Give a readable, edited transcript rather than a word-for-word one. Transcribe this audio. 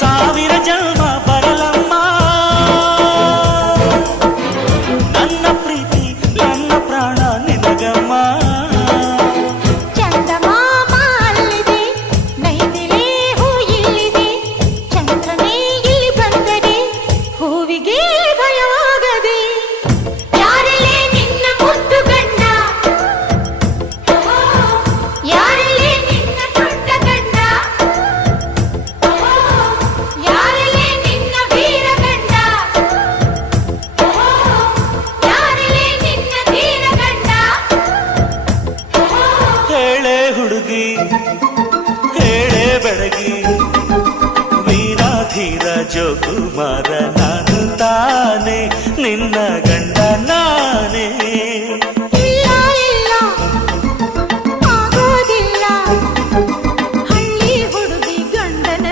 ಸಾವಿರ ಜನ್ಮ ಬರಲಮ್ಮ ನನ್ನ ಪ್ರೀತಿ ನನ್ನ ಪ್ರಾಣ ನಿನಗಮ್ಮ. ಚಂದಮಾಮ ಅಲ್ಲಿದೆ, ನೈದಿಲೆ ಹೂ ಇಲ್ಲಿದೆ, ಚಂದ್ರನೇ ಇಲ್ಲಿ ಬಂದರೆ ಹೂವಿಗೆ ಭಯವಾಗದೆ. ಯಾರಲ್ಲೇ ನಿನ್ನ ಮುದ್ದು ಗಂಡ, ಯಾರಲ್ಲೇ ನಿನ್ನ ದೊಡ್ಡ ಗಂಡ, ಯಾರಲ್ಲೇ ನಿನ್ನ ವೀರ ಗಂಡ, ಯಾರಲ್ಲೇ ನಿನ್ನ ಧೀರ ಗಂಡ. ಹೇಳೆ ಹುಡುಗಿ ಹೇಳೆ ಬೆಳಗಿ ವೀರ ಧೀರ ಜೋಕುಮಾರ